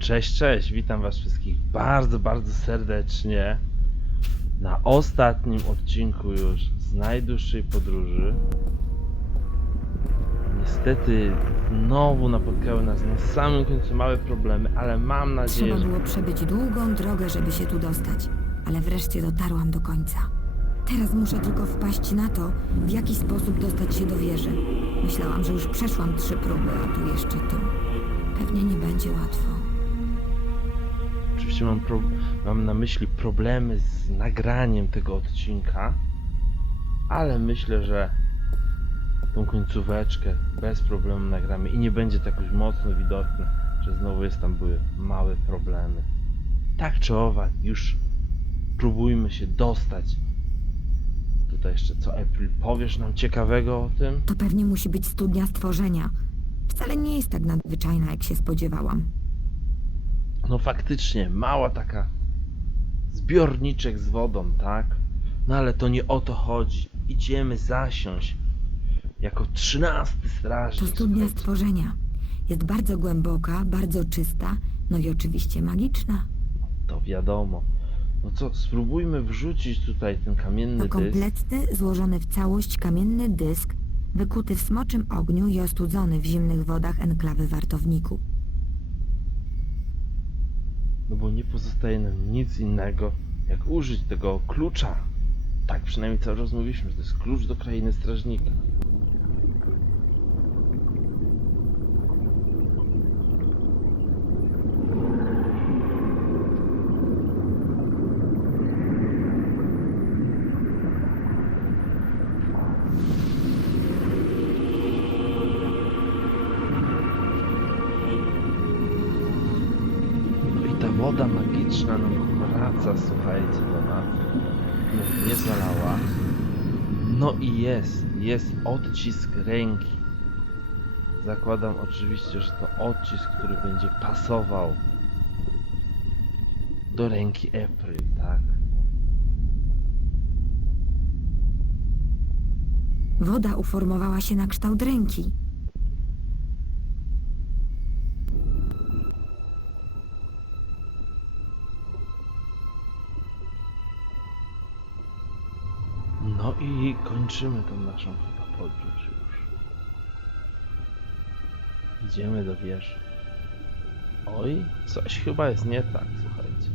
Cześć, cześć, witam was wszystkich bardzo, bardzo serdecznie na ostatnim odcinku już z najdłuższej podróży. Niestety znowu napotkały nas na samym końcu małe problemy, ale mam nadzieję, Trzeba że było przebyć długą drogę, żeby się tu dostać, ale wreszcie dotarłam do końca. Teraz muszę tylko wpaść na to, w jaki sposób dostać się do wieży. Myślałam, że już przeszłam trzy próby, a tu jeszcze to. Pewnie nie będzie łatwo. Oczywiście mam, pro... mam na myśli problemy z nagraniem tego odcinka, ale myślę, że tą końcóweczkę bez problemu nagramy i nie będzie to jakoś mocno widoczne, że znowu jest tam były małe problemy. Tak czy owak, już próbujmy się dostać. Tutaj jeszcze co April powiesz nam ciekawego o tym? To pewnie musi być studnia stworzenia. Wcale nie jest tak nadzwyczajna, jak się spodziewałam. No faktycznie, mała taka zbiorniczek z wodą, tak? No ale to nie o to chodzi. Idziemy zasiąść jako trzynasty To strażnik. studnia słuchajcie. stworzenia. Jest bardzo głęboka, bardzo czysta, no i oczywiście magiczna. To wiadomo. No co, spróbujmy wrzucić tutaj ten kamienny To dysk. kompletny, złożony w całość kamienny dysk, wykuty w smoczym ogniu i ostudzony w zimnych wodach enklawy wartowniku. No bo nie pozostaje nam nic innego, jak użyć tego klucza. Tak przynajmniej cały czas mówiliśmy, że to jest klucz do krainy strażnika. Magiczna nam słuchajcie, do nas. Nie zalała. No i jest, jest odcisk ręki. Zakładam oczywiście, że to odcisk, który będzie pasował do ręki April, tak? Woda uformowała się na kształt ręki. No i kończymy tą naszą chyba podróż już. Idziemy do wieży. Oj, coś chyba jest nie tak, słuchajcie.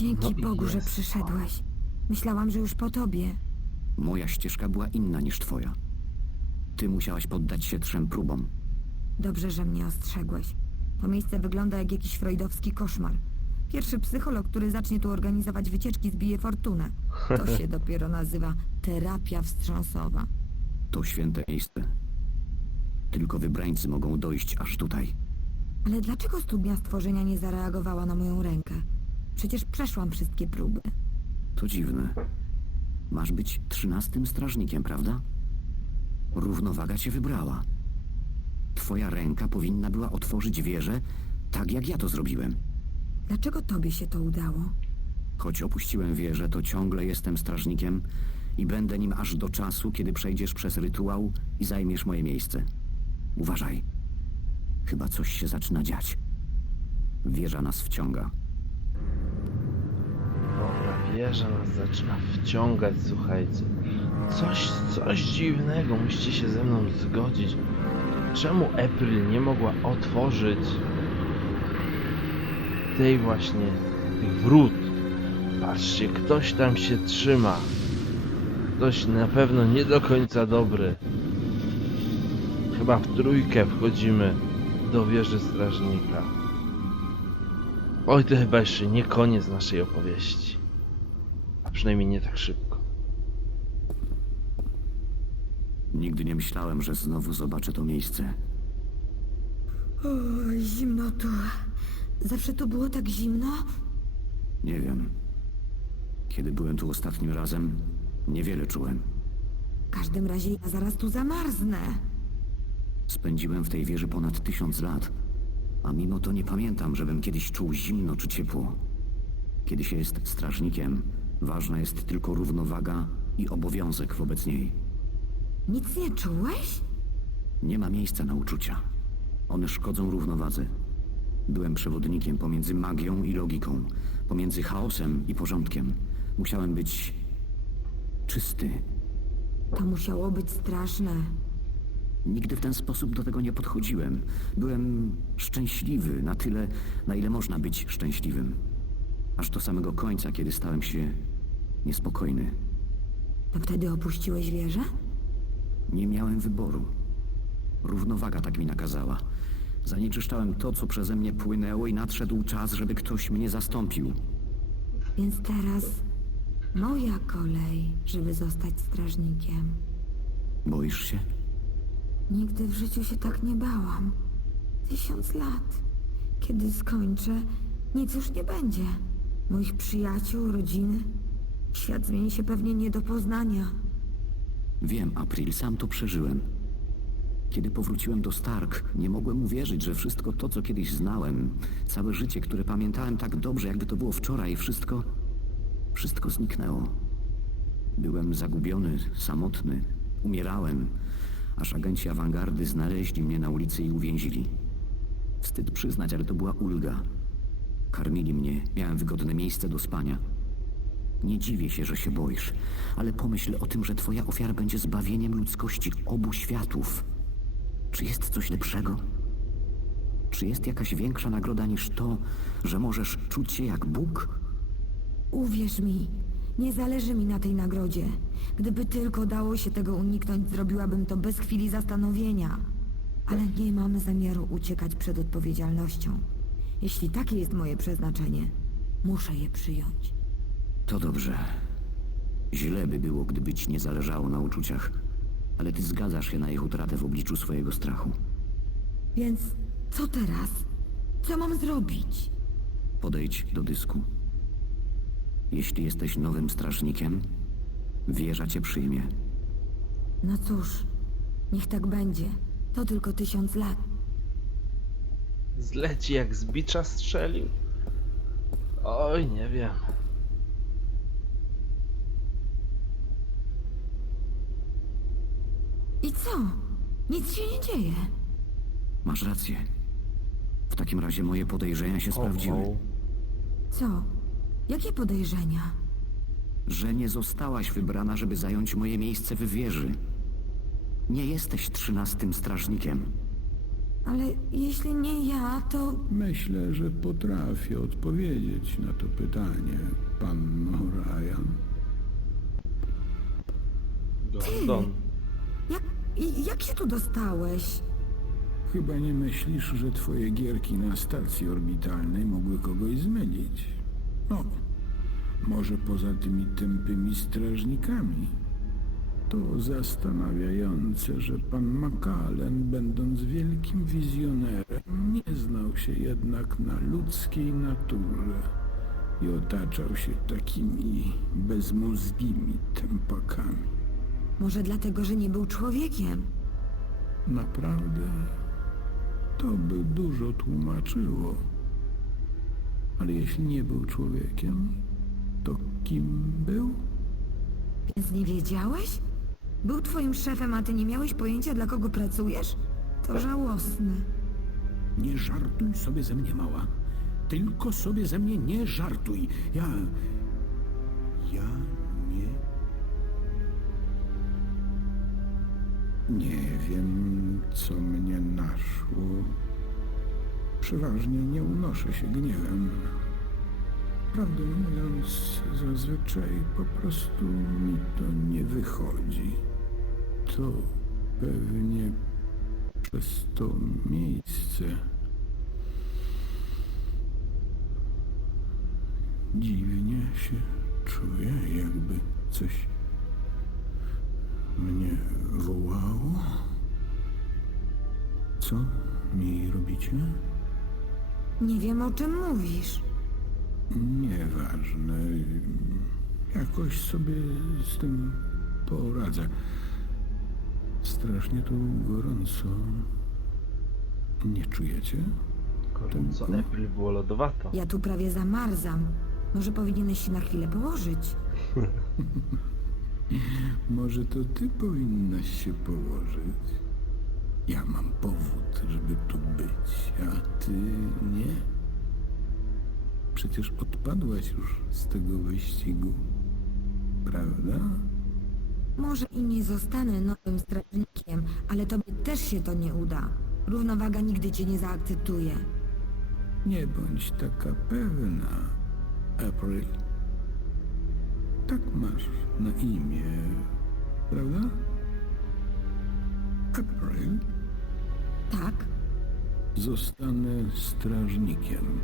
Dzięki Bogu, że przyszedłeś. Myślałam, że już po tobie. Moja ścieżka była inna niż twoja. Ty musiałaś poddać się trzem próbom. Dobrze, że mnie ostrzegłeś. To miejsce wygląda jak jakiś freudowski koszmar. Pierwszy psycholog, który zacznie tu organizować wycieczki, zbije fortunę. To się dopiero nazywa terapia wstrząsowa. To święte miejsce. Tylko wybrańcy mogą dojść aż tutaj. Ale dlaczego studnia stworzenia nie zareagowała na moją rękę? Przecież przeszłam wszystkie próby. To dziwne. Masz być trzynastym strażnikiem, prawda? Równowaga cię wybrała. Twoja ręka powinna była otworzyć wieżę, tak jak ja to zrobiłem. Dlaczego tobie się to udało? Choć opuściłem wieżę, to ciągle jestem strażnikiem i będę nim aż do czasu, kiedy przejdziesz przez rytuał i zajmiesz moje miejsce. Uważaj. Chyba coś się zaczyna dziać. Wieża nas wciąga. Dobra, wieża nas zaczyna wciągać, słuchajcie. Coś, coś dziwnego, musicie się ze mną zgodzić. Czemu April nie mogła otworzyć tej właśnie tych wrót? Patrzcie, ktoś tam się trzyma. ktoś na pewno nie do końca dobry. Chyba w trójkę wchodzimy do wieży strażnika. Oj, to chyba jeszcze nie koniec naszej opowieści. A przynajmniej nie tak szybko. Nigdy nie myślałem, że znowu zobaczę to miejsce. O, zimno tu. Zawsze tu było tak zimno? Nie wiem. Kiedy byłem tu ostatnim razem, niewiele czułem. W każdym razie ja zaraz tu zamarznę. Spędziłem w tej wieży ponad tysiąc lat, a mimo to nie pamiętam, żebym kiedyś czuł zimno czy ciepło. Kiedy się jest strażnikiem, ważna jest tylko równowaga i obowiązek wobec niej. Nic nie czułeś? Nie ma miejsca na uczucia. One szkodzą równowadze. Byłem przewodnikiem pomiędzy magią i logiką, pomiędzy chaosem i porządkiem. Musiałem być czysty. To musiało być straszne. Nigdy w ten sposób do tego nie podchodziłem. Byłem szczęśliwy na tyle, na ile można być szczęśliwym. Aż do samego końca, kiedy stałem się niespokojny. To wtedy opuściłeś wieżę? Nie miałem wyboru. Równowaga tak mi nakazała. Zanieczyszczałem to, co przeze mnie płynęło i nadszedł czas, żeby ktoś mnie zastąpił. Więc teraz moja kolej, żeby zostać strażnikiem. Boisz się? Nigdy w życiu się tak nie bałam. Tysiąc lat. Kiedy skończę, nic już nie będzie. Moich przyjaciół, rodziny. Świat zmieni się pewnie nie do poznania. Wiem, April, sam to przeżyłem. Kiedy powróciłem do Stark, nie mogłem uwierzyć, że wszystko to, co kiedyś znałem, całe życie, które pamiętałem tak dobrze, jakby to było wczoraj, wszystko. wszystko zniknęło. Byłem zagubiony, samotny, umierałem, aż agenci awangardy znaleźli mnie na ulicy i uwięzili. Wstyd przyznać, ale to była ulga. Karmili mnie, miałem wygodne miejsce do spania. Nie dziwię się, że się boisz, ale pomyśl o tym, że twoja ofiara będzie zbawieniem ludzkości obu światów. Czy jest coś lepszego? Czy jest jakaś większa nagroda niż to, że możesz czuć się jak Bóg? Uwierz mi, nie zależy mi na tej nagrodzie. Gdyby tylko dało się tego uniknąć, zrobiłabym to bez chwili zastanowienia. Ale nie mam zamiaru uciekać przed odpowiedzialnością. Jeśli takie jest moje przeznaczenie, muszę je przyjąć. To dobrze. Źle by było, gdyby ci nie zależało na uczuciach, ale ty zgadzasz się na ich utratę w obliczu swojego strachu. Więc co teraz? Co mam zrobić? Podejdź do dysku. Jeśli jesteś nowym strażnikiem, wieża cię przyjmie. No cóż, niech tak będzie. To tylko tysiąc lat. Zleci jak z bicza strzelił? Oj, nie wiem. I co? Nic się nie dzieje. Masz rację. W takim razie moje podejrzenia się sprawdziły. Co? Jakie podejrzenia? Że nie zostałaś wybrana, żeby zająć moje miejsce w wieży. Nie jesteś trzynastym strażnikiem. Ale jeśli nie ja, to Myślę, że potrafię odpowiedzieć na to pytanie, panno Ryan. Jak, i- jak się tu dostałeś? Chyba nie myślisz, że twoje gierki na stacji orbitalnej mogły kogoś zmylić? No, może poza tymi tępymi strażnikami. To zastanawiające, że pan McAllen, będąc wielkim wizjonerem, nie znał się jednak na ludzkiej naturze i otaczał się takimi bezmózgimi tępakami. Może dlatego, że nie był człowiekiem. Naprawdę, to by dużo tłumaczyło. Ale jeśli nie był człowiekiem, to kim był? Więc nie wiedziałeś? Był twoim szefem, a ty nie miałeś pojęcia, dla kogo pracujesz? To żałosne. Nie żartuj sobie ze mnie, mała. Tylko sobie ze mnie nie żartuj. Ja. Ja nie. Wiem, co mnie naszło. Przeważnie nie unoszę się gniewem. Prawdę mówiąc, zazwyczaj po prostu mi to nie wychodzi. chodzi, to pewnie przez to miejsce. Dziwnie się czuję, jakby coś mnie wołało. Co mi robicie? Nie wiem o czym mówisz. Nieważne. Jakoś sobie z tym poradzę. Strasznie tu gorąco. Nie czujecie? Gorąco, Mhm. April było lodowato. Ja tu prawie zamarzam. Może powinieneś się na chwilę położyć. Może to ty powinnaś się położyć? Ja mam powód, żeby tu być, a ty nie. Przecież odpadłaś już z tego wyścigu, prawda? Może i nie zostanę nowym strażnikiem, ale tobie też się to nie uda. Równowaga nigdy cię nie zaakceptuje. Nie bądź taka pewna, April. Tak masz na imię, prawda? April. Tak? Zostanę strażnikiem.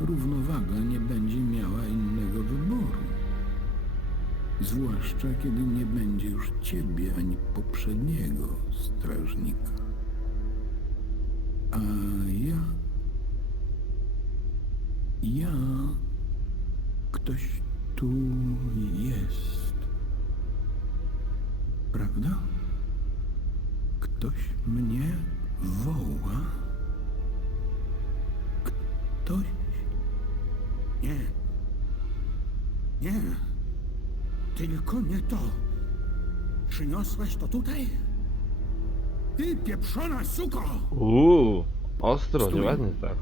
Równowaga nie będzie miała innego wyboru. Zwłaszcza kiedy nie będzie już ciebie ani poprzedniego strażnika. A ja. Ja. Ktoś tu jest. Prawda? Ktoś mnie woła? Ktoś? Nie. Nie. Tylko nie to. Przyniosłeś to tutaj? Ty pieprzona suko! Uuu, ostro, Stój. nieładnie tak.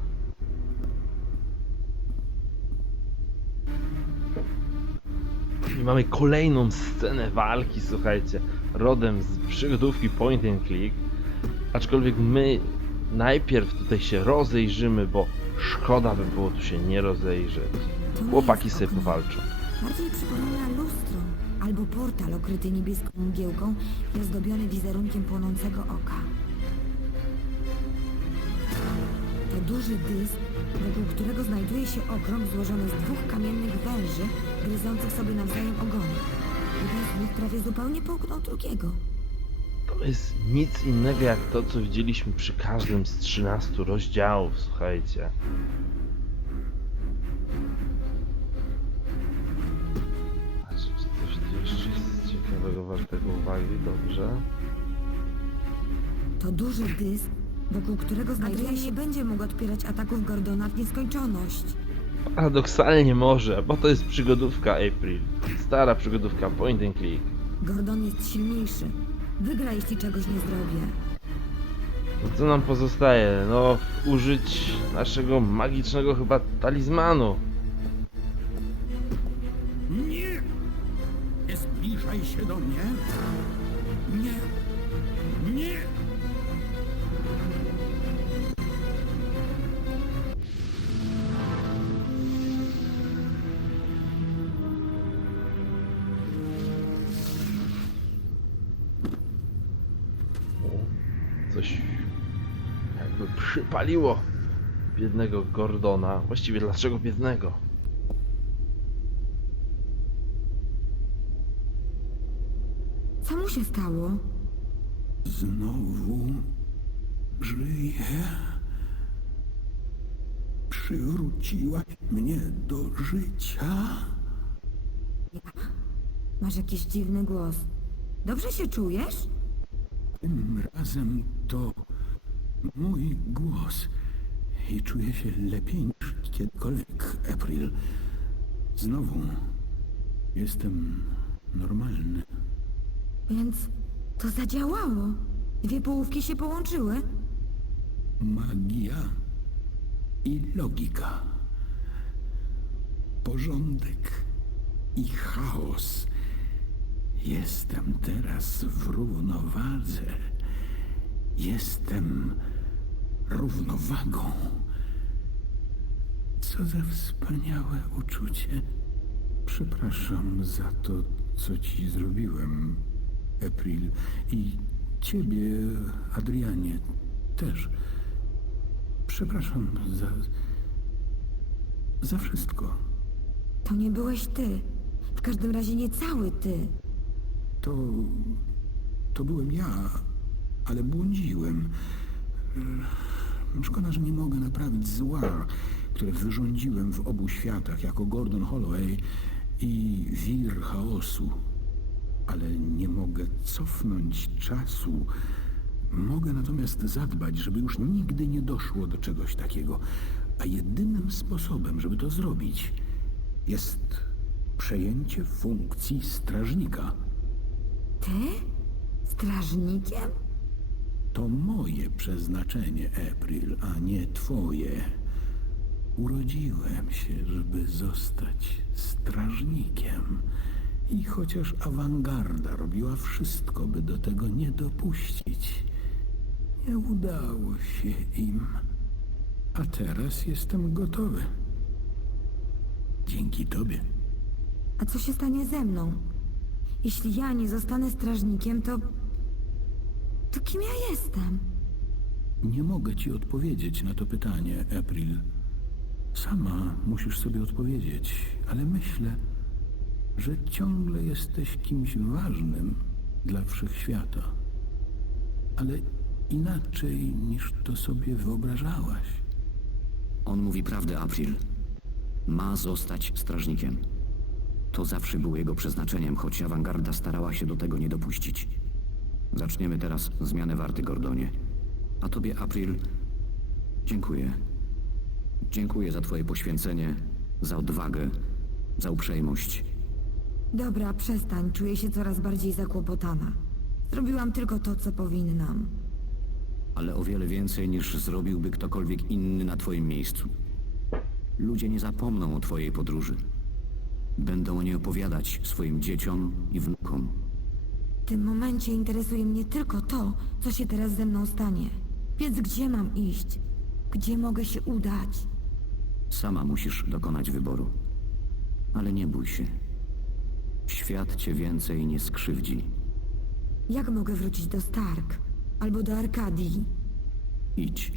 I mamy kolejną scenę walki, słuchajcie, rodem z przygodówki Point and Click. Aczkolwiek my najpierw tutaj się rozejrzymy, bo szkoda by było tu się nie rozejrzeć. Chłopaki sobie powalczą. Bardziej przypomina lustro albo portal okryty niebieską mgiełką i ozdobiony wizerunkiem płonącego oka. Duży dysk, wokół którego znajduje się okrąg złożony z dwóch kamiennych węży, gryzących sobie nawzajem ogony. Jeden z nich prawie zupełnie połknął drugiego. To jest nic innego jak to, co widzieliśmy przy każdym z 13 rozdziałów, słuchajcie. Czy coś tu jeszcze jest ciekawego, wartego uwagi, dobrze. To duży dysk, wokół którego znajduje się... nie będzie mógł odpierać ataków Gordona w nieskończoność. Paradoksalnie może, bo to jest przygodówka April. Stara przygodówka Point and Click. Gordon jest silniejszy. Wygra, jeśli czegoś nie zrobię. No co nam pozostaje? No, użyć naszego magicznego chyba talizmanu. Nie! Nie zbliżaj się do mnie! Przypaliło biednego Gordona. Właściwie dlaczego biednego? Co mu się stało? Znowu żyję. Przywróciłaś mnie do życia. Masz jakiś dziwny głos. Dobrze się czujesz? Tym razem to mój głos i czuję się lepiej niż kiedykolwiek, April. Znowu jestem normalny. Więc to zadziałało. Dwie połówki się połączyły. Magia i logika. Porządek i chaos. Jestem teraz w równowadze. Jestem równowagą. Co za wspaniałe uczucie. Przepraszam za to, co ci zrobiłem, April. I ciebie, Adrianie, też. Przepraszam za. za wszystko. To nie byłeś ty. W każdym razie nie cały ty. To. to byłem ja, ale błądziłem. E, Szkoda, że nie mogę naprawić zła, które wyrządziłem w obu światach jako Gordon Holloway i wir chaosu. Ale nie mogę cofnąć czasu. Mogę natomiast zadbać, żeby już nigdy nie doszło do czegoś takiego. A jedynym sposobem, żeby to zrobić, jest przejęcie funkcji strażnika. Ty? Strażnikiem? To moje przeznaczenie, April, a nie twoje. Urodziłem się, żeby zostać strażnikiem. I chociaż awangarda robiła wszystko, by do tego nie dopuścić, nie udało się im. A teraz jestem gotowy. Dzięki tobie. A co się stanie ze mną? Jeśli ja nie zostanę strażnikiem, to. To kim ja jestem? Nie mogę ci odpowiedzieć na to pytanie, April. Sama musisz sobie odpowiedzieć, ale myślę, że ciągle jesteś kimś ważnym dla wszechświata. Ale inaczej niż to sobie wyobrażałaś. On mówi prawdę, April. Ma zostać strażnikiem. To zawsze było jego przeznaczeniem, choć awangarda starała się do tego nie dopuścić. Zaczniemy teraz zmianę warty, Gordonie. A tobie, April, dziękuję. Dziękuję za twoje poświęcenie, za odwagę, za uprzejmość. Dobra, przestań, czuję się coraz bardziej zakłopotana. Zrobiłam tylko to, co powinnam. ale o wiele więcej niż zrobiłby ktokolwiek inny na twoim miejscu. Ludzie nie zapomną o twojej podróży. Będą o niej opowiadać swoim dzieciom i wnukom. W tym momencie interesuje mnie tylko to, co się teraz ze mną stanie. Więc gdzie mam iść? Gdzie mogę się udać? Sama musisz dokonać wyboru. Ale nie bój się. Świat cię więcej nie skrzywdzi. Jak mogę wrócić do Stark? Albo do Arkadii? Idź.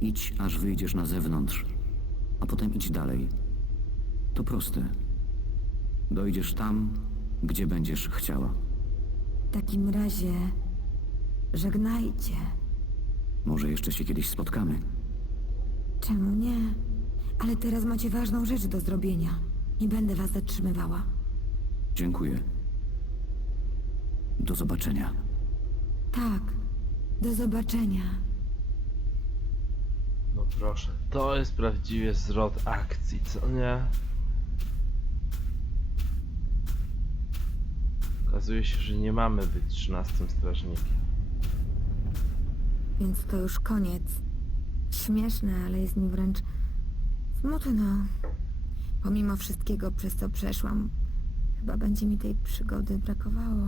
Idź, aż wyjdziesz na zewnątrz, a potem idź dalej. To proste. Dojdziesz tam, gdzie będziesz chciała. W takim razie... Żegnajcie. Może jeszcze się kiedyś spotkamy. Czemu nie? Ale teraz macie ważną rzecz do zrobienia. Nie będę was zatrzymywała. Dziękuję. Do zobaczenia. Tak. Do zobaczenia. No proszę, to jest prawdziwie zwrot akcji, co nie? Okazuje się, że nie mamy być 13 strażnikiem. Więc to już koniec. Śmieszne, ale jest mi wręcz smutno. Pomimo wszystkiego, przez co przeszłam, chyba będzie mi tej przygody brakowało.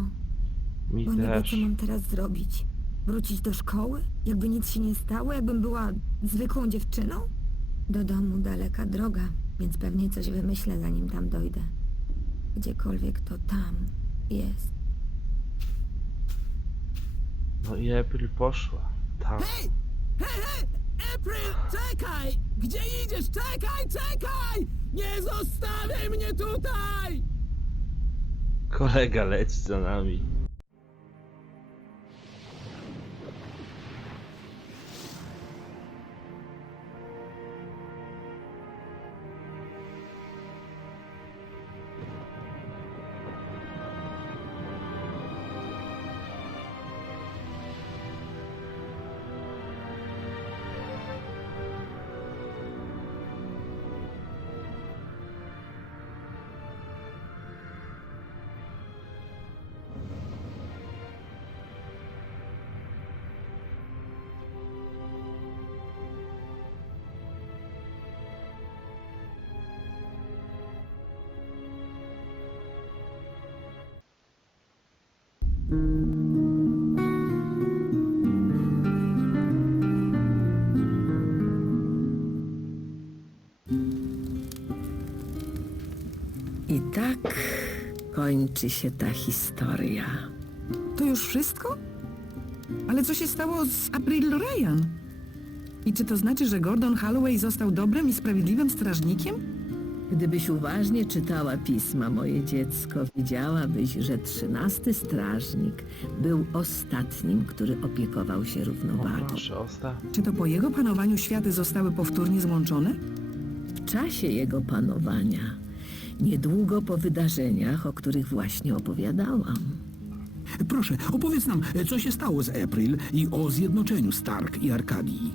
Mi Bo nie wiem, też. co mam teraz zrobić. Wrócić do szkoły? Jakby nic się nie stało? Jakbym była zwykłą dziewczyną? Do domu daleka droga, więc pewnie coś wymyślę, zanim tam dojdę. Gdziekolwiek to tam jest. No i April poszła. Tam. Hej! Hej, hej! April, czekaj! Gdzie idziesz? Czekaj, czekaj! Nie zostawiaj mnie tutaj! Kolega leci za nami. I tak kończy się ta historia. To już wszystko? Ale co się stało z April Ryan? I czy to znaczy, że Gordon Holloway został dobrym i sprawiedliwym strażnikiem? Gdybyś uważnie czytała pisma, moje dziecko, widziałabyś, że trzynasty strażnik był ostatnim, który opiekował się równowagą. proszę, osta. Czy to po jego panowaniu światy zostały powtórnie złączone? W czasie jego panowania, niedługo po wydarzeniach, o których właśnie opowiadałam. Proszę, opowiedz nam, co się stało z April i o zjednoczeniu Stark i Arkadii.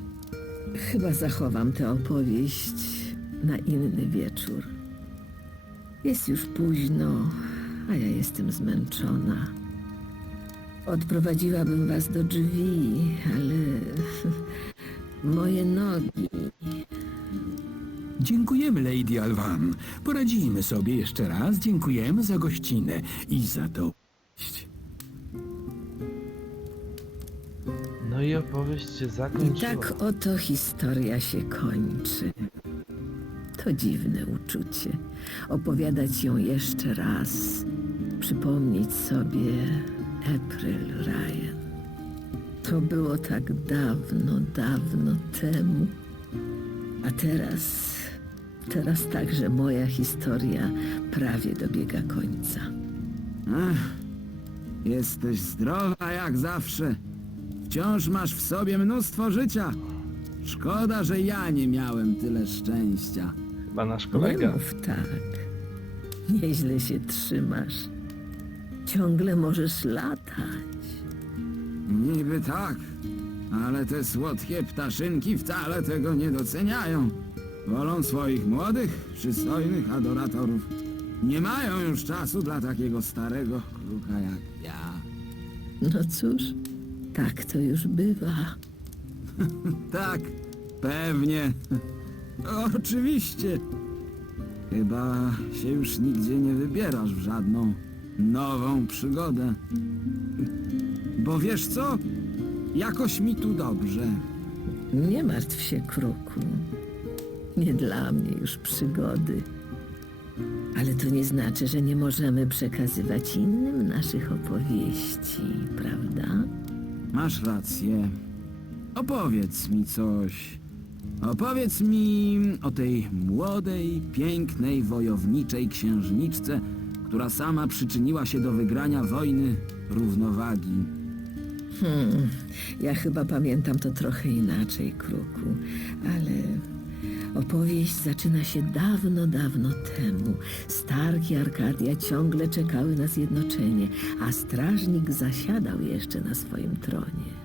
Chyba zachowam tę opowieść na inny wieczór. Jest już późno, a ja jestem zmęczona. Odprowadziłabym was do drzwi, ale moje nogi. Dziękujemy, Lady Alvan. Poradzimy sobie jeszcze raz. Dziękujemy za gościnę i za to. No i opowieść się I zakończyła. tak oto historia się kończy. To dziwne uczucie. Opowiadać ją jeszcze raz. Przypomnieć sobie April Ryan. To było tak dawno, dawno temu. A teraz, teraz także moja historia prawie dobiega końca. Ach, jesteś zdrowa jak zawsze. Wciąż masz w sobie mnóstwo życia. Szkoda, że ja nie miałem tyle szczęścia. Chyba nasz Nie kolega. mów tak. Nieźle się trzymasz. Ciągle możesz latać. Niby tak, ale te słodkie ptaszynki wcale tego nie doceniają. Wolą swoich młodych, przystojnych adoratorów. Nie mają już czasu dla takiego starego kruka jak ja. No cóż, tak to już bywa. Tak, pewnie. Oczywiście. Chyba się już nigdzie nie wybierasz w żadną nową przygodę. Bo wiesz co? Jakoś mi tu dobrze. Nie martw się, kruku. Nie dla mnie już przygody. Ale to nie znaczy, że nie możemy przekazywać innym naszych opowieści, prawda? Masz rację. Opowiedz mi coś. Opowiedz mi o tej młodej, pięknej, wojowniczej księżniczce, która sama przyczyniła się do wygrania wojny równowagi. Hmm, ja chyba pamiętam to trochę inaczej, kruku, ale opowieść zaczyna się dawno, dawno temu. Stark i Arkadia ciągle czekały na zjednoczenie, a strażnik zasiadał jeszcze na swoim tronie.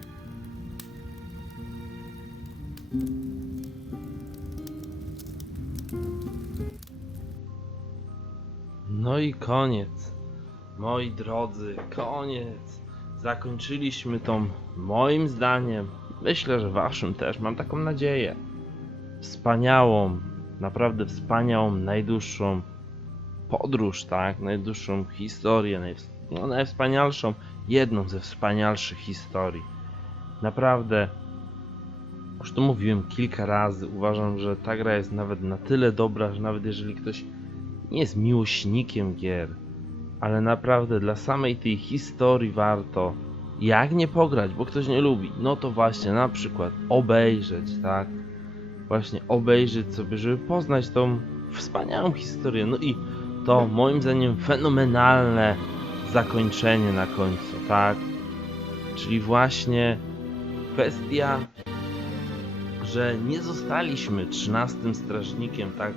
No i koniec. Moi drodzy, koniec. Zakończyliśmy tą, moim zdaniem, myślę, że waszym też, mam taką nadzieję. Wspaniałą, naprawdę wspaniałą, najdłuższą podróż, tak? Najdłuższą historię, najws- no, najwspanialszą, jedną ze wspanialszych historii. Naprawdę, już to mówiłem kilka razy, uważam, że ta gra jest nawet na tyle dobra, że nawet jeżeli ktoś nie jest miłośnikiem gier, ale naprawdę dla samej tej historii warto, jak nie pograć, bo ktoś nie lubi, no to właśnie na przykład obejrzeć, tak? Właśnie obejrzeć sobie, żeby poznać tą wspaniałą historię. No i to moim zdaniem fenomenalne zakończenie na końcu, tak? Czyli właśnie kwestia, że nie zostaliśmy trzynastym strażnikiem, tak?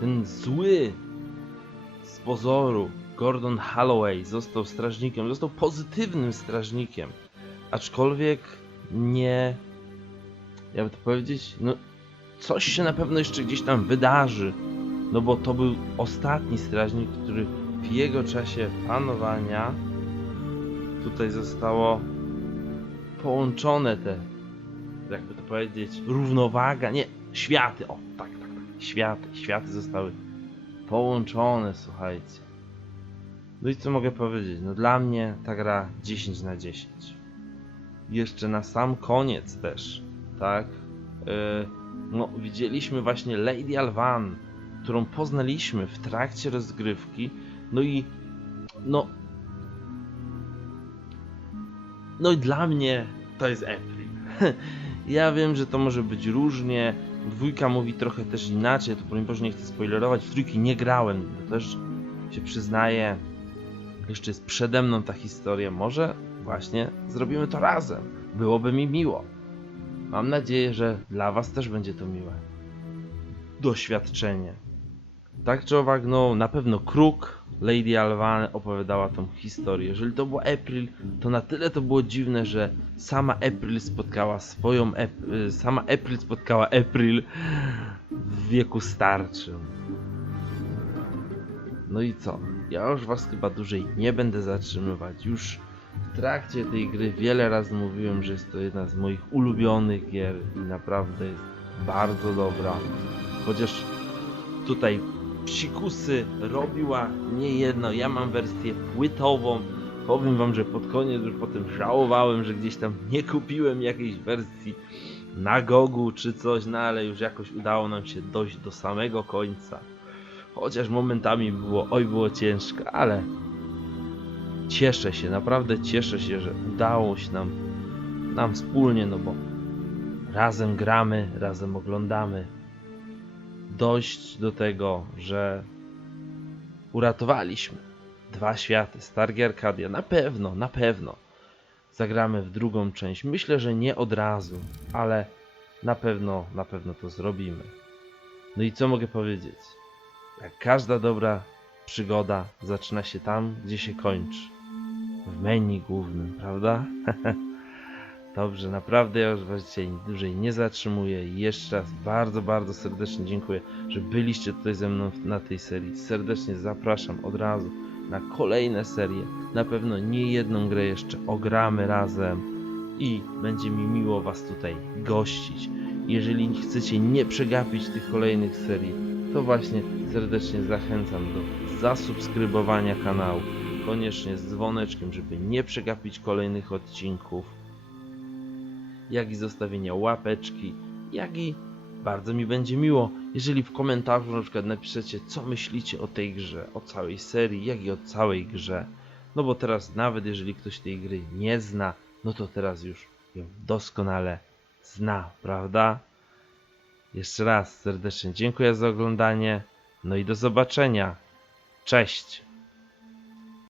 Ten zły pozoru Gordon Holloway został strażnikiem, został pozytywnym strażnikiem, aczkolwiek nie, jakby to powiedzieć, no coś się na pewno jeszcze gdzieś tam wydarzy, no bo to był ostatni strażnik, który w jego czasie panowania tutaj zostało połączone te, jakby to powiedzieć, równowaga, nie, światy, o tak, tak, tak, światy, światy zostały połączone, słuchajcie. No i co mogę powiedzieć? No dla mnie ta gra 10 na 10. Jeszcze na sam koniec też, tak? Yy, no widzieliśmy właśnie Lady Alvan, którą poznaliśmy w trakcie rozgrywki. No i no. No i dla mnie to jest April. ja wiem, że to może być różnie. Dwójka mówi trochę też inaczej, to broń Boże nie chcę spoilerować. W trójki nie grałem, też się przyznaję. Jeszcze jest przede mną ta historia. Może właśnie zrobimy to razem. Byłoby mi miło. Mam nadzieję, że dla Was też będzie to miłe doświadczenie. Tak czy owak, no na pewno Kruk, Lady Alvan opowiadała tą historię. Jeżeli to było April, to na tyle to było dziwne, że sama April spotkała swoją Ep- sama April spotkała April w wieku starczym. No i co? Ja już was chyba dłużej nie będę zatrzymywać. Już w trakcie tej gry wiele razy mówiłem, że jest to jedna z moich ulubionych gier i naprawdę jest bardzo dobra. Chociaż tutaj psikusy robiła nie jedno. Ja mam wersję płytową. Powiem wam, że pod koniec już potem żałowałem, że gdzieś tam nie kupiłem jakiejś wersji na Gogu czy coś, no ale już jakoś udało nam się dojść do samego końca. Chociaż momentami było, oj było ciężko, ale cieszę się, naprawdę cieszę się, że udało się nam, nam wspólnie, no bo razem gramy, razem oglądamy, dojść do tego, że uratowaliśmy dwa światy, Stargi Arcadia. Na pewno, na pewno zagramy w drugą część. Myślę, że nie od razu, ale na pewno, na pewno to zrobimy. No i co mogę powiedzieć? Jak każda dobra przygoda zaczyna się tam, gdzie się kończy. W menu głównym, prawda? Dobrze, naprawdę ja już was dzisiaj dłużej nie zatrzymuję. Jeszcze raz bardzo, bardzo serdecznie dziękuję, że byliście tutaj ze mną na tej serii. Serdecznie zapraszam od razu na kolejne serie. Na pewno nie jedną grę jeszcze ogramy razem i będzie mi miło was tutaj gościć. Jeżeli chcecie nie przegapić tych kolejnych serii, to właśnie serdecznie zachęcam do zasubskrybowania kanału. Koniecznie z dzwoneczkiem, żeby nie przegapić kolejnych odcinków jak i zostawienia łapeczki, jak i bardzo mi będzie miło, jeżeli w komentarzu na przykład napiszecie, co myślicie o tej grze, o całej serii, jak i o całej grze. No bo teraz nawet jeżeli ktoś tej gry nie zna, no to teraz już ją doskonale zna, prawda? Jeszcze raz serdecznie dziękuję za oglądanie, no i do zobaczenia. Cześć!